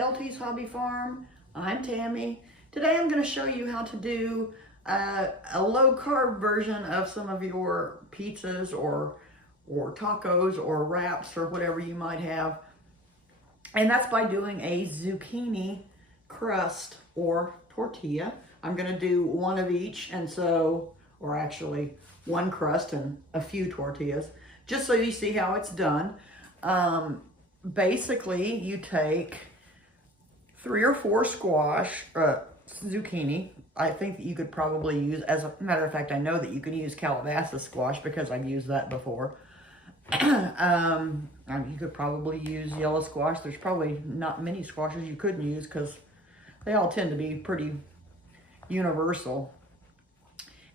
to LT's Hobby Farm. I'm Tammy. Today I'm going to show you how to do a low-carb version of some of your pizzas or tacos or wraps or whatever you might have. And that's by doing a zucchini crust or tortilla. I'm going to do one of each, and so, or actually one crust and a few tortillas, just so you see how it's done. Basically, you take 3 or 4 zucchini. I think that you could probably use, as a matter of fact, I know that you can use Calabasas squash because I've used that before. You could probably use yellow squash. There's probably not many squashes you couldn't use because they all tend to be pretty universal.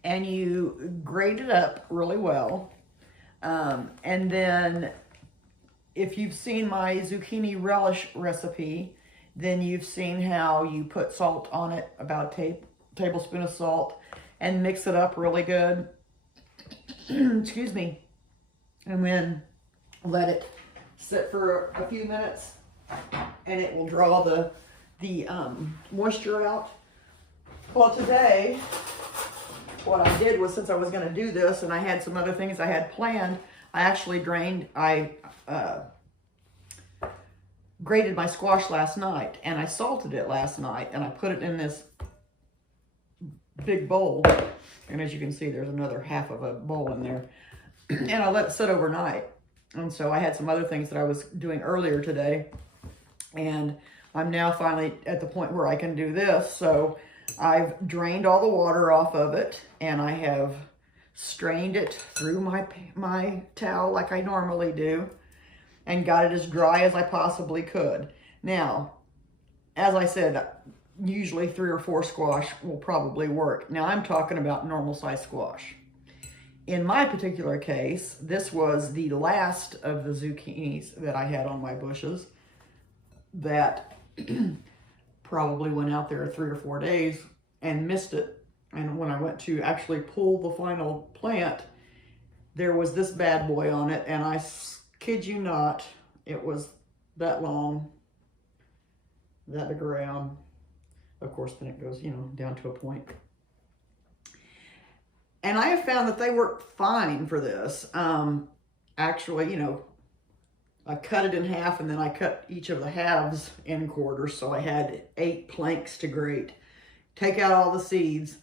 And you grate it up really well. And then if you've seen my zucchini relish recipe, then you've seen how you put salt on it, about a tablespoon of salt, and mix it up really good. Excuse me. And then let it sit for a few minutes, and it will draw the moisture out. Well, today, what I did was, since I was going to do this and I had some other things I had planned, I actually grated my squash last night, and I salted it last night, and I put it in this big bowl. And as you can see, there's another half of a bowl in there. And I let it sit overnight. And so I had some other things that I was doing earlier today, and I'm now finally at the point where I can do this. So I've drained all the water off of it, and I have strained it through my towel like I normally do, and got it as dry as I possibly could. Now, as I said, usually 3 or 4 squash will probably work. Now I'm talking about normal size squash. In my particular case, this was the last of the zucchinis that I had on my bushes that probably went out there 3 or 4 days and missed it. And when I went to actually pull the final plant, there was this bad boy on it, and I kid you not, it was that long, that big around. Of course, then it goes, down to a point. And I have found that they work fine for this. Actually, I cut it in half, and then I cut each of the halves in quarters, so I had 8 planks to grate. Take out all the seeds,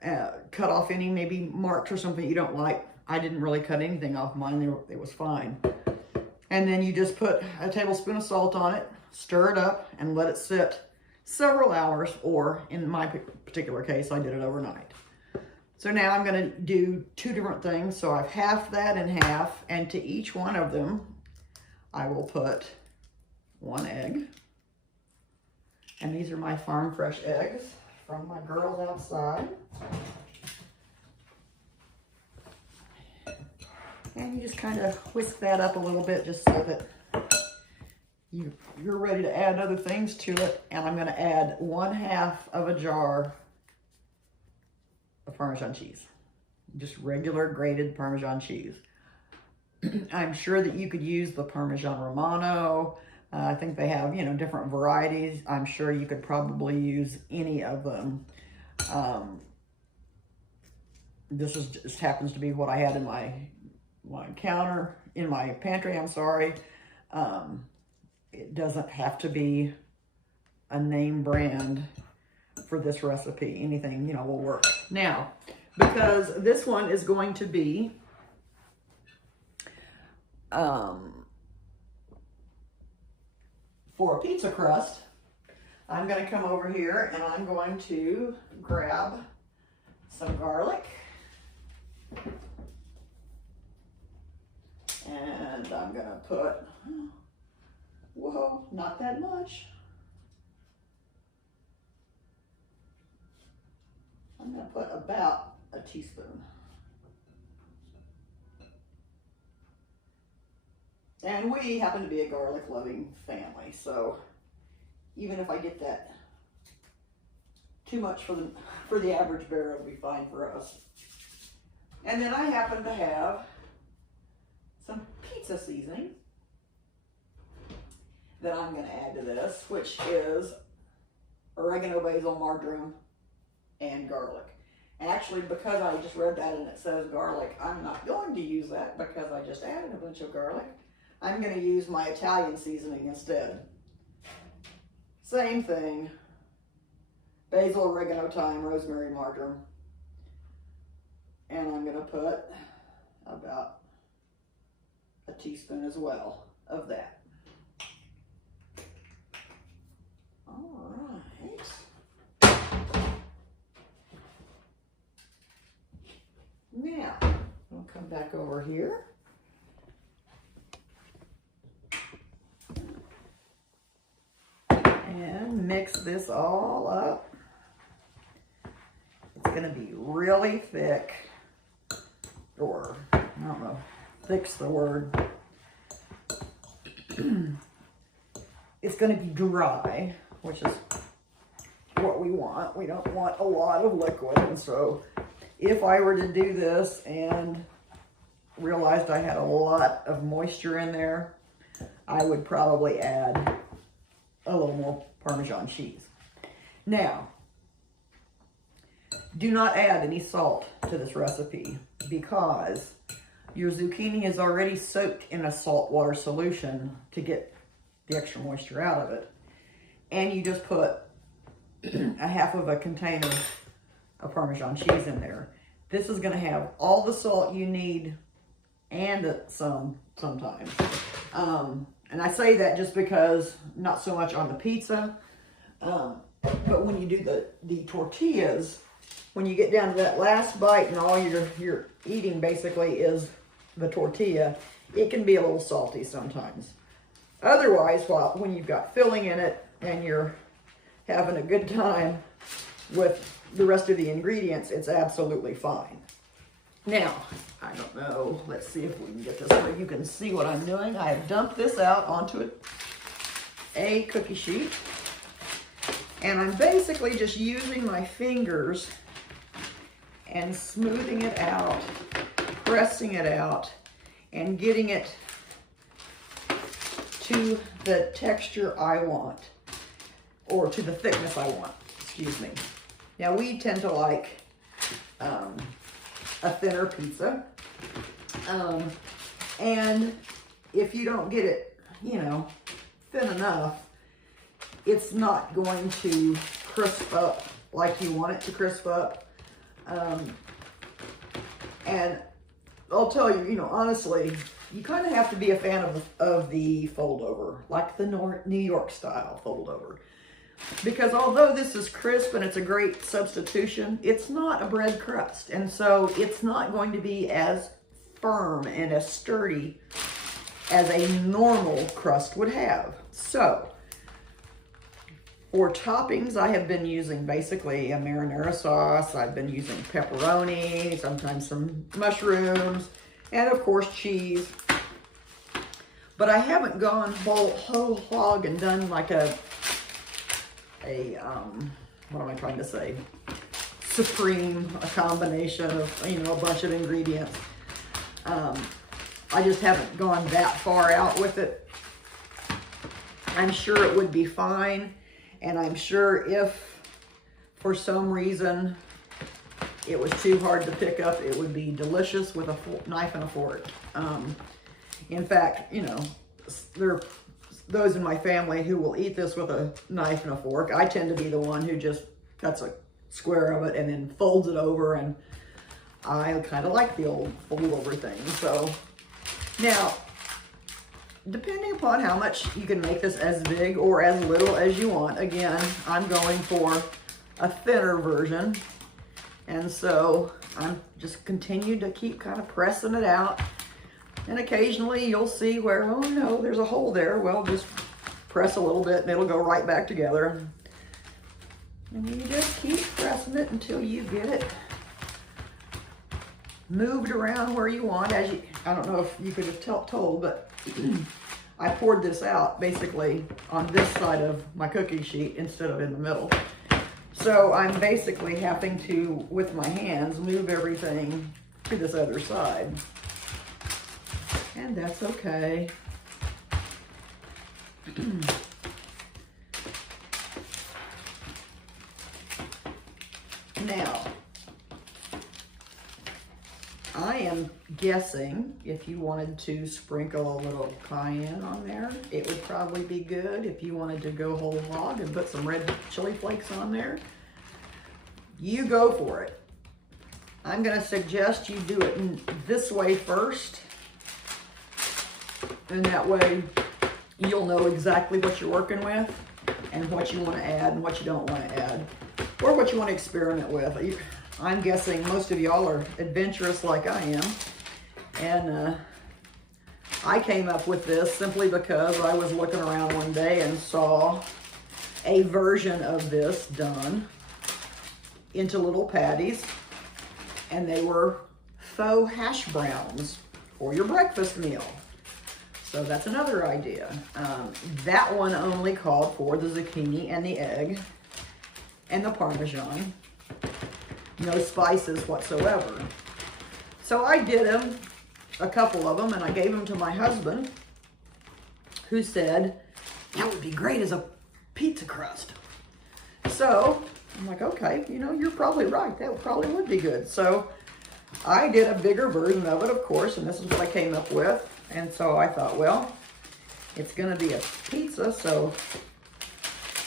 cut off any maybe marks or something you don't like. I didn't really cut anything off mine. It was fine. And then you just put a tablespoon of salt on it, stir it up, and let it sit several hours, or in my particular case, I did it overnight. So now I'm going to do 2 different things. So I've halved that in half, and to each one of them, I will put 1 egg. And these are my farm fresh eggs from my girls outside. And you just kind of whisk that up a little bit just so that you're ready to add other things to it. And I'm going to add 1/2 of a jar of Parmesan cheese. Just regular grated Parmesan cheese. I'm sure that you could use the Parmesan Romano. I think they have, different varieties. I'm sure you could probably use any of them. This just happens to be what I had in my counter, in my pantry, I'm sorry. It doesn't have to be a name brand for this recipe. Anything, will work. Now, because this one is going to be for a pizza crust, I'm going to come over here and I'm going to grab some garlic. And I'm going to put, whoa, not that much. I'm going to put about a teaspoon. And we happen to be a garlic loving family, so even if I get that too much for the average bear, it'll be fine for us. And then I happen to have some pizza seasoning. that I'm going to add to this, which is oregano, basil, marjoram, and garlic. Actually, because I just read that and it says garlic, I'm not going to use that because I just added a bunch of garlic. I'm going to use my Italian seasoning instead. Same thing. Basil, oregano, thyme, rosemary, marjoram. And I'm going to put about a teaspoon as well of that. All right. Now, I'll come back over here. And mix this all up. It's going to be really thick, or I don't know, thick's the word. It's going to be dry, which is what we want. We don't want a lot of liquid, and so if I were to do this and realized I had a lot of moisture in there, I would probably add a little more Parmesan cheese. Now, do not add any salt to this recipe because your zucchini is already soaked in a saltwater solution to get the extra moisture out of it. And you just put a half of a container of Parmesan cheese in there. This is going to have all the salt you need and sometimes. And I say that just because, not so much on the pizza, but when you do the tortillas, when you get down to that last bite and all you're eating basically is the tortilla, it can be a little salty sometimes. Otherwise, when you've got filling in it and you're having a good time with the rest of the ingredients, it's absolutely fine. Now, I don't know, let's see if we can get this where you can see what I'm doing. I have dumped this out onto a cookie sheet, and I'm basically just using my fingers and smoothing it out, pressing it out, and getting it to the texture I want, or to the thickness I want, excuse me. Now, we tend to like a thinner pizza, and if you don't get it, thin enough, it's not going to crisp up like you want it to crisp up. And I'll tell you, honestly, you kind of have to be a fan of the fold over, like the New York style fold over. Because although this is crisp and it's a great substitution, it's not a bread crust. And so it's not going to be as firm and as sturdy as a normal crust would have. So, for toppings, I have been using basically a marinara sauce. I've been using pepperoni, sometimes some mushrooms, and of course cheese. But I haven't gone whole hog and done like a what am I trying to say? Supreme, a combination of, a bunch of ingredients. I just haven't gone that far out with it. I'm sure it would be fine. And I'm sure if for some reason it was too hard to pick up, it would be delicious with a knife and a fork. In fact, there are those in my family who will eat this with a knife and a fork. I tend to be the one who just cuts a square of it and then folds it over, and I kind of like the old fold over thing. So now, depending upon how much you can make this as big or as little as you want, again, I'm going for a thinner version. And so I'm just continue to keep kind of pressing it out. And occasionally you'll see where, oh no, there's a hole there. Well, just press a little bit and it'll go right back together. And you just keep pressing it until you get it moved around where you want. I don't know if you could have told, but I poured this out basically on this side of my cookie sheet instead of in the middle. So I'm basically having to, with my hands, move everything to this other side. And that's okay. Now, I am guessing if you wanted to sprinkle a little cayenne on there, it would probably be good. If you wanted to go whole hog and put some red chili flakes on there, you go for it. I'm gonna suggest you do it in this way first, and that way you'll know exactly what you're working with and what you want to add and what you don't want to add, or what you want to experiment with. I'm guessing most of y'all are adventurous like I am, and I came up with this simply because I was looking around one day and saw a version of this done into little patties, and they were faux hash browns for your breakfast meal. So that's another idea. That one only called for the zucchini and the egg and the Parmesan. No spices whatsoever. So I did them, a couple of them, and I gave them to my husband, who said, that would be great as a pizza crust. So I'm like, okay, you know, you're probably right. That probably would be good. So I did a bigger version of it, of course, and this is what I came up with. And so I thought, well, it's gonna be a pizza, so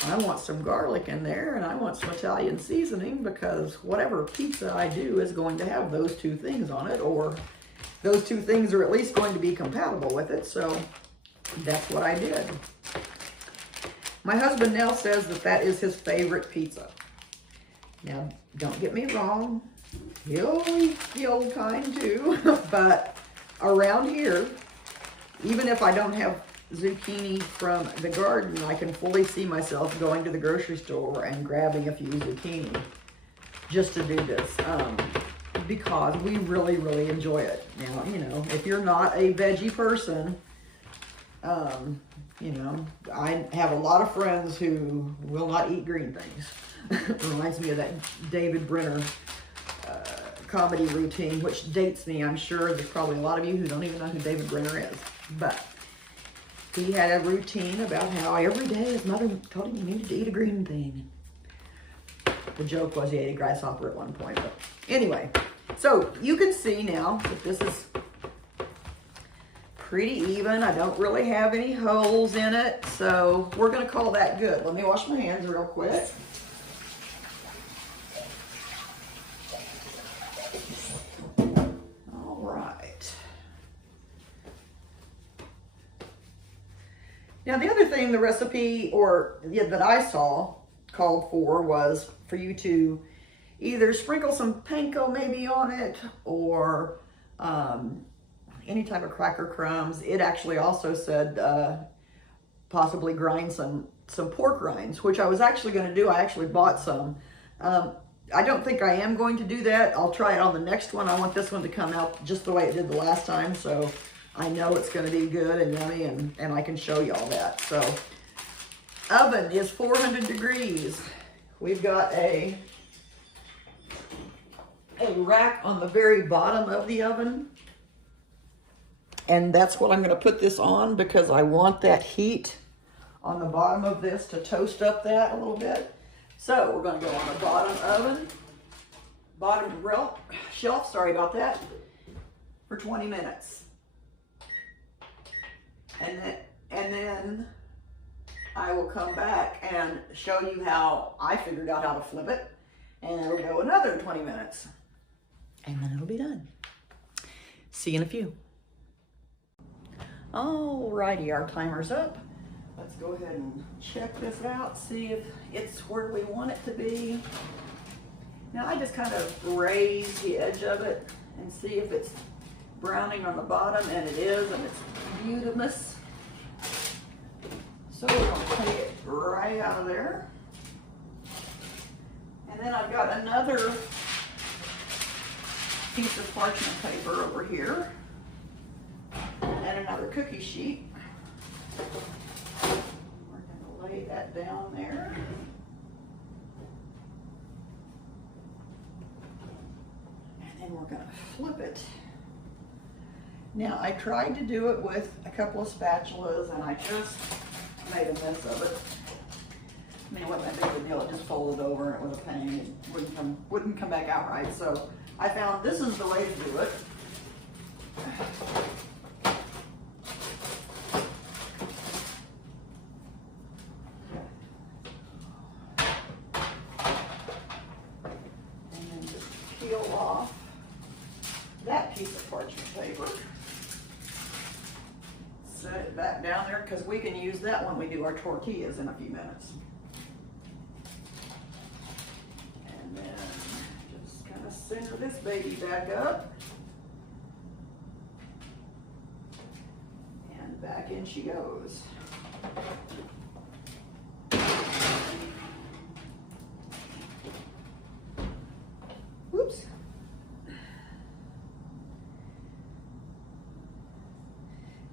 I want some garlic in there, and I want some Italian seasoning, because whatever pizza I do is going to have those two things on it, or those two things are at least going to be compatible with it. So that's what I did. My husband now says that that is his favorite pizza. Now, don't get me wrong, he'll eat the old kind too, but around here, even if I don't have zucchini from the garden, I can fully see myself going to the grocery store and grabbing a few zucchini just to do this, because we really, really enjoy it. Now, you know, if you're not a veggie person, you know, I have a lot of friends who will not eat green things. It reminds me of that David Brenner comedy routine, which dates me. I'm sure there's probably a lot of you who don't even know who David Brenner is. But he had a routine about how every day his mother told him he needed to eat a green thing. The joke was he ate a grasshopper at one point. But anyway, so you can see now that this is pretty even. I don't really have any holes in it, so we're going to call that good. Let me wash my hands real quick. Now, the other thing the recipe that I saw called for was for you to either sprinkle some panko maybe on it, or any type of cracker crumbs. It actually also said possibly grind some pork rinds, which I was actually going to do. I actually bought some. I don't think I am going to do that. I'll try it on the next one. I want this one to come out just the way it did the last time, so I know it's going to be good and yummy, and I can show you all that. So, oven is 400 degrees. We've got a rack on the very bottom of the oven, and that's what I'm going to put this on, because I want that heat on the bottom of this to toast up that a little bit. So we're going to go on the bottom shelf, sorry about that, for 20 minutes. And then I will come back and show you how I figured out how to flip it, and it'll go another 20 minutes, and then it'll be done. See you in a few. Alrighty, our timer's up. Let's go ahead and check this out, see if it's where we want it to be. Now I just kind of raise the edge of it and see if it's browning on the bottom, and it is, and it's beautiful. So we're going to take it right out of there. And then I've got another piece of parchment paper over here, and another cookie sheet. We're going to lay that down there. And then we're going to flip it. Now, I tried to do it with a couple of spatulas, and I just made a mess of it. I mean, it wasn't that big of a deal. It just folded over and it was a pain. It wouldn't come back out right. So I found this is the way to do it. And then just peel off that piece of parchment paper. Set it back down there because we can use that when we do our tortillas in a few minutes. And then just kind of center this baby back up. And back in she goes. Whoops.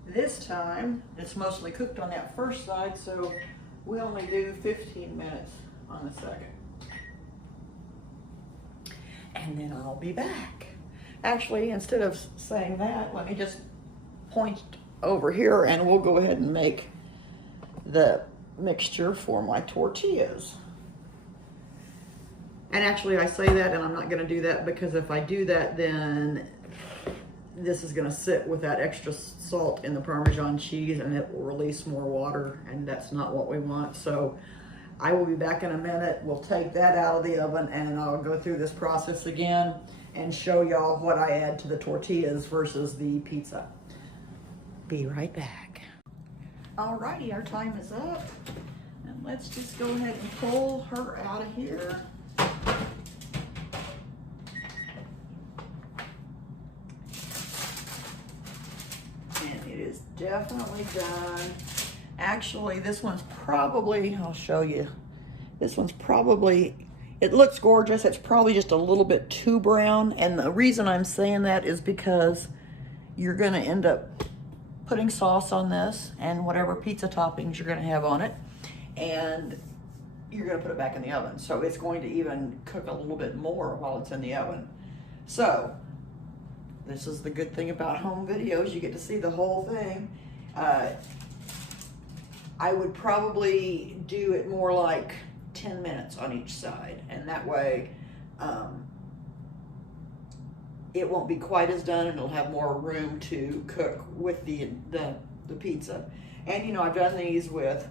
This time, it's mostly cooked on that first side, so we only do 15 minutes on the second. And then I'll be back. Actually, instead of saying that, let me just point over here and we'll go ahead and make the mixture for my tortillas. And actually, I say that and I'm not gonna do that because if I do that, then this is gonna sit with that extra salt in the Parmesan cheese and it will release more water, and that's not what we want. So I will be back in a minute. We'll take that out of the oven and I'll go through this process again and show y'all what I add to the tortillas versus the pizza. Be right back. Alrighty, our time is up. And let's just go ahead and pull her out of here. It is definitely done. Actually, this one's probably, I'll show you. This one's probably, it looks gorgeous. It's probably just a little bit too brown. And the reason I'm saying that is because you're gonna end up putting sauce on this and whatever pizza toppings you're gonna have on it. And you're gonna put it back in the oven. So it's going to even cook a little bit more while it's in the oven. So, this is the good thing about home videos. You get to see the whole thing. I would probably do it more like 10 minutes on each side. And that way, it won't be quite as done and it'll have more room to cook with the pizza. And you know, I've done these with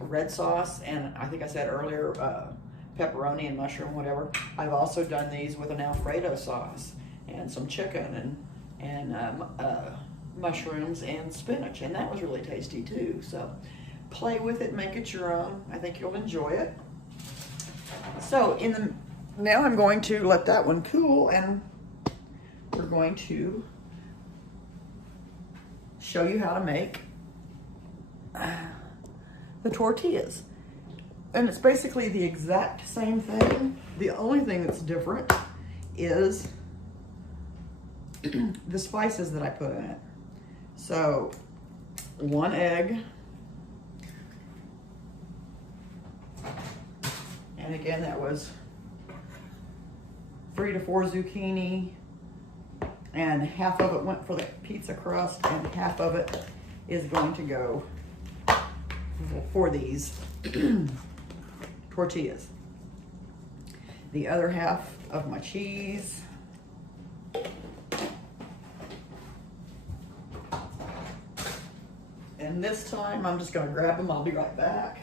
red sauce and I think I said earlier, pepperoni and mushroom, whatever. I've also done these with an Alfredo sauce and some chicken and mushrooms and spinach, and that was really tasty too. So play with it, make it your own. I think you'll enjoy it. So now I'm going to let that one cool and we're going to show you how to make the tortillas. And it's basically the exact same thing. The only thing that's different is the spices that I put in it. So 1 egg, and again that was 3 to 4 zucchini, and half of it went for the pizza crust and half of it is going to go for these tortillas. The other half of my cheese. And this time, I'm just gonna grab them, I'll be right back.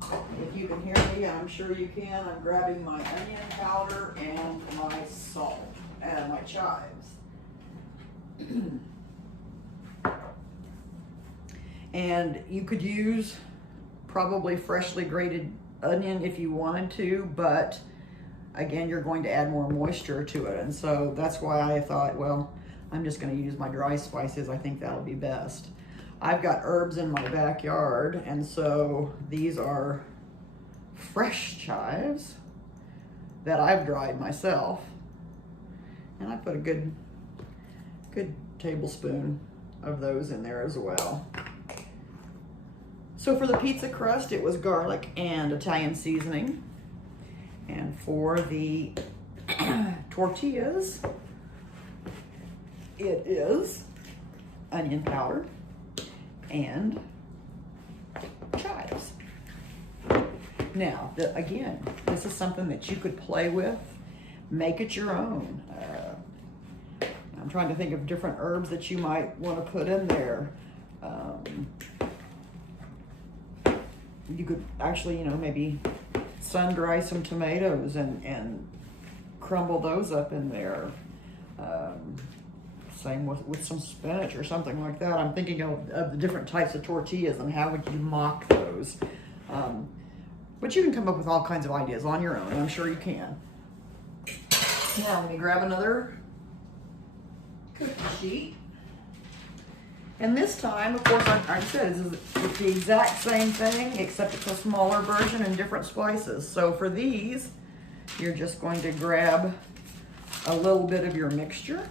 If you can hear me, I'm sure you can, I'm grabbing my onion powder and my salt and my chives. And you could use probably freshly grated onion if you wanted to, but again, you're going to add more moisture to it. And so that's why I thought, well, I'm just gonna use my dry spices. I think that'll be best. I've got herbs in my backyard, and so these are fresh chives that I've dried myself. And I put a good tablespoon of those in there as well. So for the pizza crust, it was garlic and Italian seasoning. And for the tortillas, it is onion powder and chives. Now, again, this is something that you could play with, make it your own. I'm trying to think of different herbs that you might want to put in there. You could actually, maybe sun-dry some tomatoes and crumble those up in there. Same with some spinach or something like that. I'm thinking of the different types of tortillas and how would you mock those. But you can come up with all kinds of ideas on your own. I'm sure you can. Now let me grab another cookie sheet. And this time, of course, like I said, it's the exact same thing, except it's a smaller version and different slices. So for these, you're just going to grab a little bit of your mixture.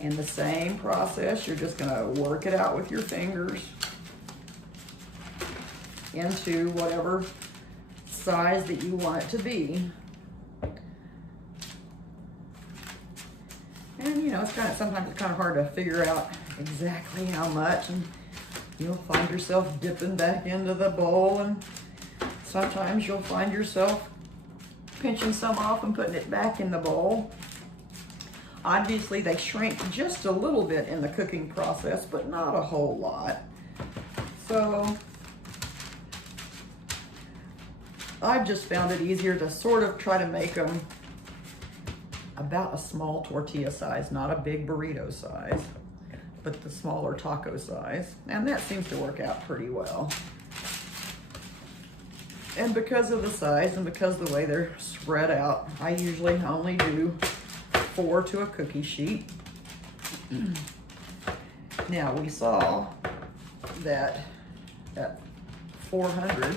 And the same process, you're just gonna work it out with your fingers into whatever size that you want it to be. And sometimes it's kind of hard to figure out exactly how much, and you'll find yourself dipping back into the bowl, and sometimes you'll find yourself pinching some off and putting it back in the bowl. Obviously, they shrink just a little bit in the cooking process, but not a whole lot. So I've just found it easier to sort of try to make them about a small tortilla size, not a big burrito size, but the smaller taco size. And that seems to work out pretty well. And because of the size and because of the way they're spread out, I usually only do 4 to a cookie sheet. Now we saw that at 400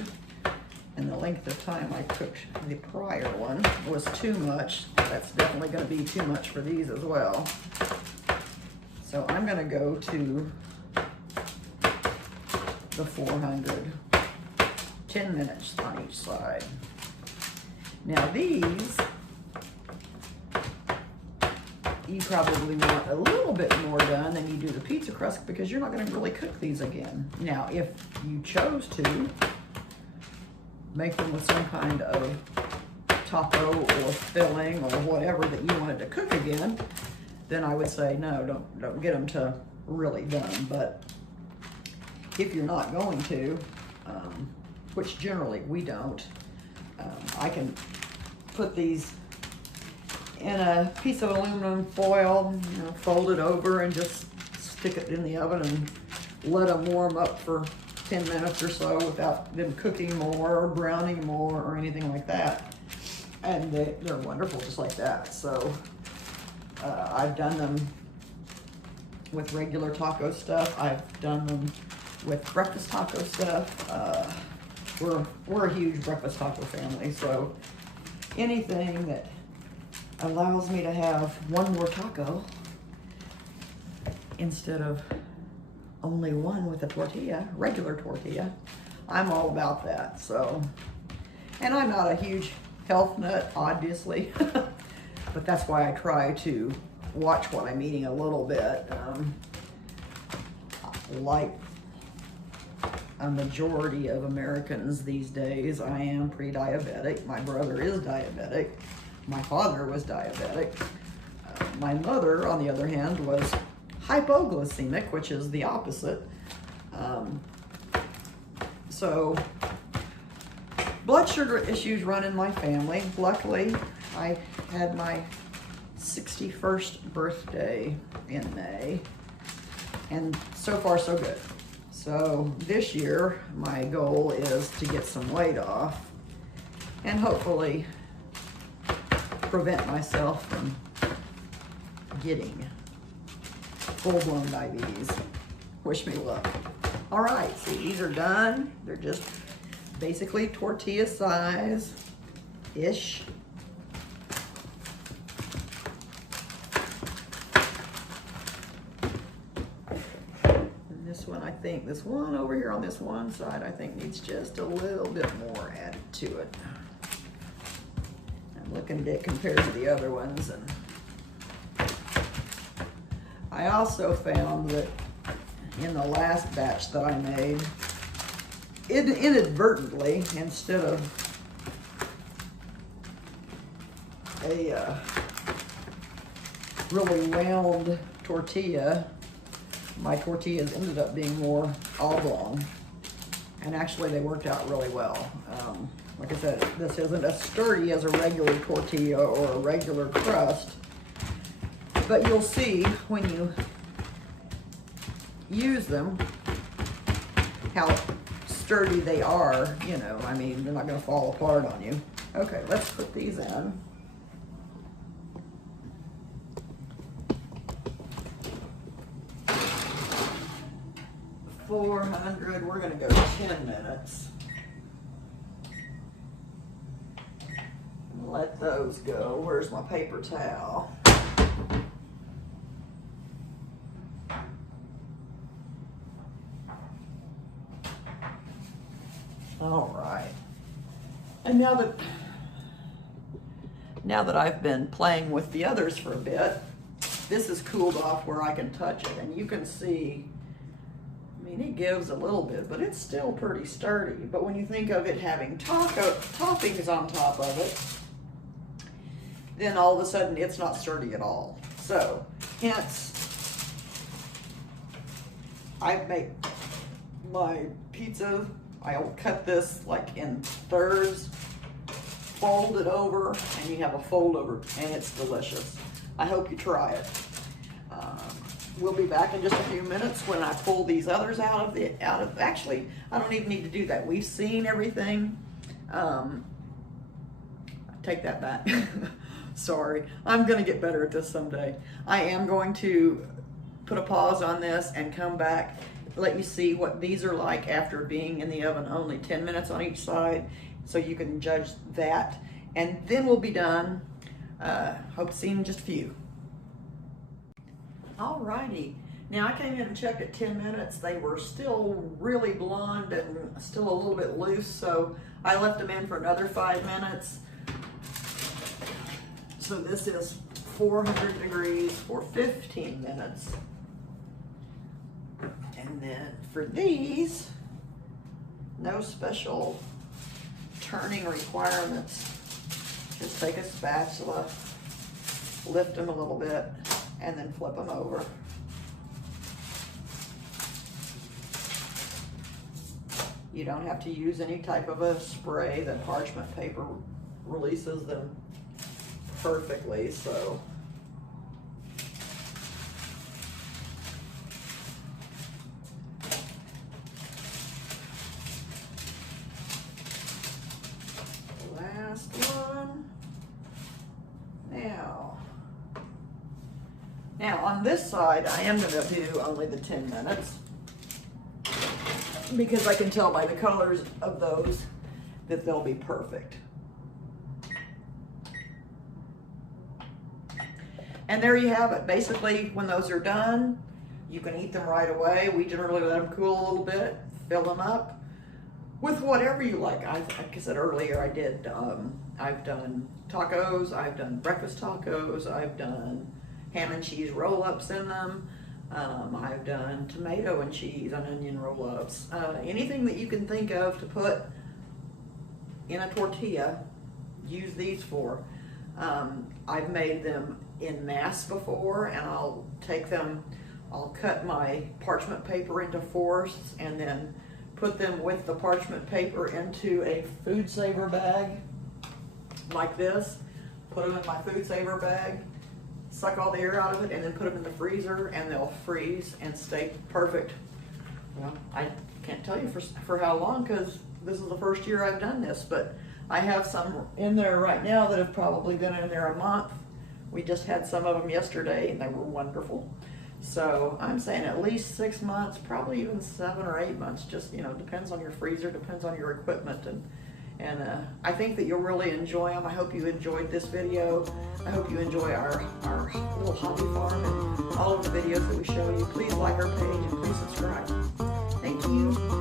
and the length of time I cooked the prior one was too much. That's definitely going to be too much for these as well. So I'm going to go to the 400, 10 minutes on each side. Now these, you probably want a little bit more done than you do the pizza crust because you're not going to really cook these again. Now, if you chose to make them with some kind of taco or filling or whatever that you wanted to cook again, then I would say no, don't get them to really done. But if you're not going to, which generally we don't, I can put these in a piece of aluminum foil, fold it over and just stick it in the oven and let them warm up for 10 minutes or so without them cooking more or browning more or anything like that. And they're wonderful just like that. So I've done them with regular taco stuff. I've done them with breakfast taco stuff. We're a huge breakfast taco family, so anything that allows me to have one more taco instead of only one with a tortilla, regular tortilla, I'm all about that. So, and I'm not a huge health nut, obviously, but that's why I try to watch what I'm eating a little bit. Like a majority of Americans these days, I am pre-diabetic. My brother is diabetic. My father was diabetic. My mother, on the other hand, was hypoglycemic, which is the opposite. So blood sugar issues run in my family. Luckily, I had my 61st birthday in May, and so far so good. So this year, my goal is to get some weight off and hopefully prevent myself from getting full-blown diabetes. Wish me luck. All right, see, these are done. They're just basically tortilla size-ish. I think this one over here on this one side, I think needs just a little bit more added to it. I'm looking at it compared to the other ones, and I also found that in the last batch that I made, inadvertently, instead of a really round tortilla, my tortillas ended up being more oblong, and actually they worked out really well. Like I said, this isn't as sturdy as a regular tortilla or a regular crust, but you'll see when you use them how sturdy they are. You know, I mean, they're not going to fall apart on you. Okay, let's put these in. $400, we're gonna go 10 minutes. Let those go. Where's my paper towel? All right. And now that I've been playing with the others for a bit, this is cooled off where I can touch it, and you can see, I mean, it gives a little bit, but it's still pretty sturdy. But when you think of it having toppings on top of it, then all of a sudden it's not sturdy at all. So, hence, I make my pizza, I'll cut this like in thirds, fold it over, and you have a fold over, and it's delicious. I hope you try it. We'll be back in just a few minutes when I pull these others out of, actually, I don't even need to do that. We've seen everything. Take that back. Sorry, I'm gonna get better at this someday. I am going to put a pause on this and come back, let you see what these are like after being in the oven only 10 minutes on each side, so you can judge that. And then we'll be done. Hope to see you in just a few. Alrighty, now I came in and checked at 10 minutes. They were still really blonde and still a little bit loose, so I left them in for another 5 minutes. So this is 400 degrees for 15 minutes. And then for these, no special turning requirements. Just take a spatula, lift them a little bit, and then flip them over. You don't have to use any type of a spray. The parchment paper releases them perfectly, so. Last one. Now on this side, I am going to do only the 10 minutes because I can tell by the colors of those that they'll be perfect. And there you have it. Basically, when those are done, you can eat them right away. We generally let them cool a little bit, fill them up with whatever you like. Like I said earlier, I've done tacos, I've done breakfast tacos, I've done ham and cheese roll-ups in them. I've done tomato and cheese and onion roll-ups. Anything that you can think of to put in a tortilla, use these for. I've made them in mass before, and I'll cut my parchment paper into fourths and then put them with the parchment paper into a food saver bag like this. Put them in my food saver bag, suck all the air out of it, and then put them in the freezer, and they'll freeze and stay perfect. Well, I can't tell you for how long, because this is the first year I've done this, but I have some in there right now that have probably been in there a month. We just had some of them yesterday, and they were wonderful. So I'm saying at least 6 months, probably even 7 or 8 months. Just, depends on your freezer, depends on your equipment, and I think that you'll really enjoy them. I hope you enjoyed this video. I hope you enjoy our little hobby farm and all of the videos that we show you. Please like our page and please subscribe. you.